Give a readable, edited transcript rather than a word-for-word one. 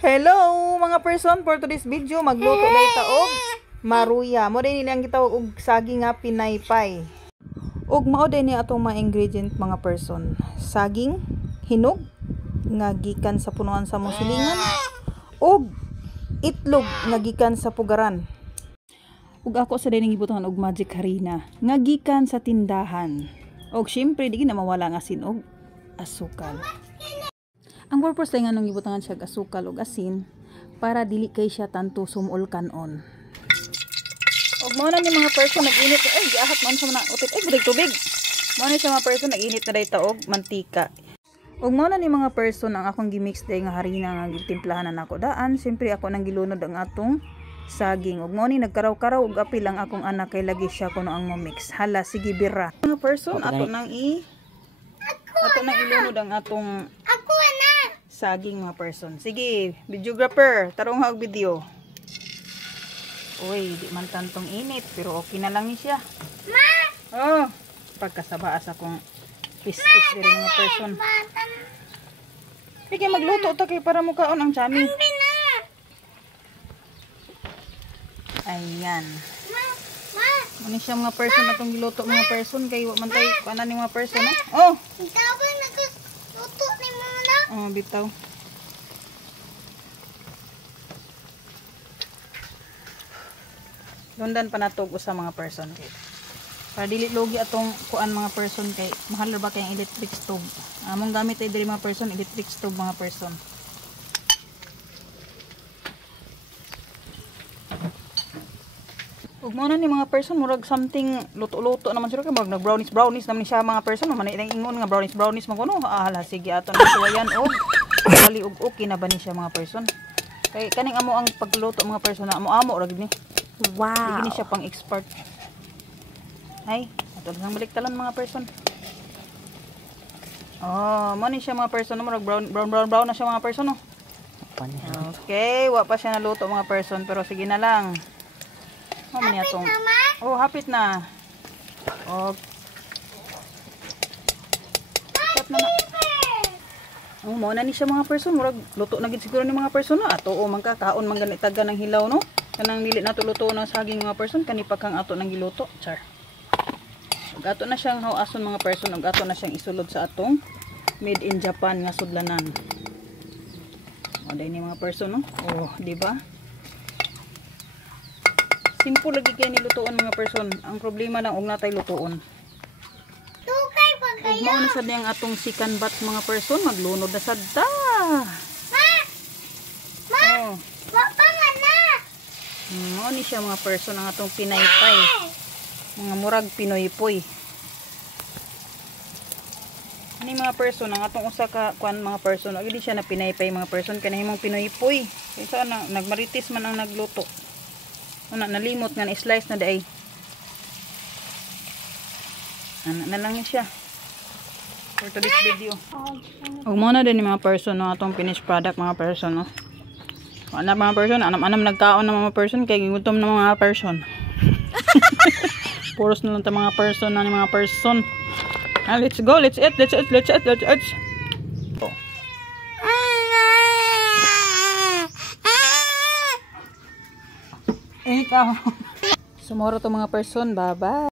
Hello mga person, for today's video magluto day ta og maruya. Mo din nilang gitawag og saging nga pinaypay. Og mao din ni atong mga ingredient mga person. Saging hinog nga gikan sa punuan sa mong silingan og itlog nga gikan sa pugaran. Ug ako sa dining gibutangan og magic harina nga gikan sa tindahan. Og syempre di na mawala nga asin og asukal. Ang purpose lang nga nung gibutangan siya asukal o asin para dili kay siya tanto sumol kanon. Og mo na ni mga person nag-init ay giahat man sa mga utit ay budig tubig. Mo na siya mga person nag-init na dayta og mantika. Og mo na ni mga person ang akong gimix day nga harina nga gitimplahan nako daan. Siyempre ako nang gilunod ang atong saging. Og mo ni nagkaraw-karaw og apil ang akong anak kay lagi siya kuno ang mo mix. Hala sige bira. Mga person ato nang ilunod ang atong saging mga person. Sige, videographer, tarong hag video. Uy, di man tantong init, pero okay na lang siya. Ma! Oh, pagkasabaas akong pis-pis din mga person. Sige, magluto ta kay para mukaon ang chami. Ayan. Ano siya mga person na itong giluto mga person, kay wak man tayo, paano ni mga person ha? Oh! Oh, bitaw. Lundan pa natog sa mga person kay. Para dili logi atong kuan mga person kay mahal ba kay electric stove. Among gamit ay diri mga person electric stove mga person. Ug mo na ni mga person murag something luto-luto naman sila kay murag nag brownies naman siya mga person man lang ingon nga brownies maguno hala sige aton suwayan og bali og okay na ba ni siya mga person kay kaning amo ang pagluto mga person na amo ra gid ni wow ni siya pang expert ay ato lang baliktalan mga person oh mo ni siya mga person murag brown na siya mga person no okay wa pa siya naluto mga person pero sige na lang. Oh, maniatong. Oh, hapit na. Oh. Tap na na. Oh, mao na ni siya mga person, murag luto na gid siguro ni mga person no. Ato o mangkakaon man ganit taga ng hilaw no. Kanang dili nato luto na saging mga person kani paghang ato nang giluto. Char. Ug ato na siyang hawason mga person, ug ato na siyang isulod sa atong made in Japan nga sudlanan. Oh, dai ni mga person no. Oh, di ba? Simple lagi kaya nilutuon mga person. Ang problema lang og natay lutuon. Tugay pa kayo. Ug mao na sad niyang atong sikan bat mga person maglunod na sad ta. Ma! Ma! Oh. Wa pa nga na. Mao ni siya mga person ang atong pinaypay. Mga murag pinoy-poy. Ani mga person ang atong usa ka kuan mga person ug di siya na pinaypay mga person kanahimong pinoy-poy. Kaysa nagmaritis man ang nagluto. Nalimot nga na-slice na daay. Ano na lang siya. For today's video. Huwag muna din yung mga person no, atong finished product mga person no. Wala mga person, anam-anam nagkaon ng mga person, kaya gutom ng mga person. Puros na lang ito mga person na mga person. Let's go, let's eat. Oh. Ikaw. Sumuro to mga person. Bye-bye.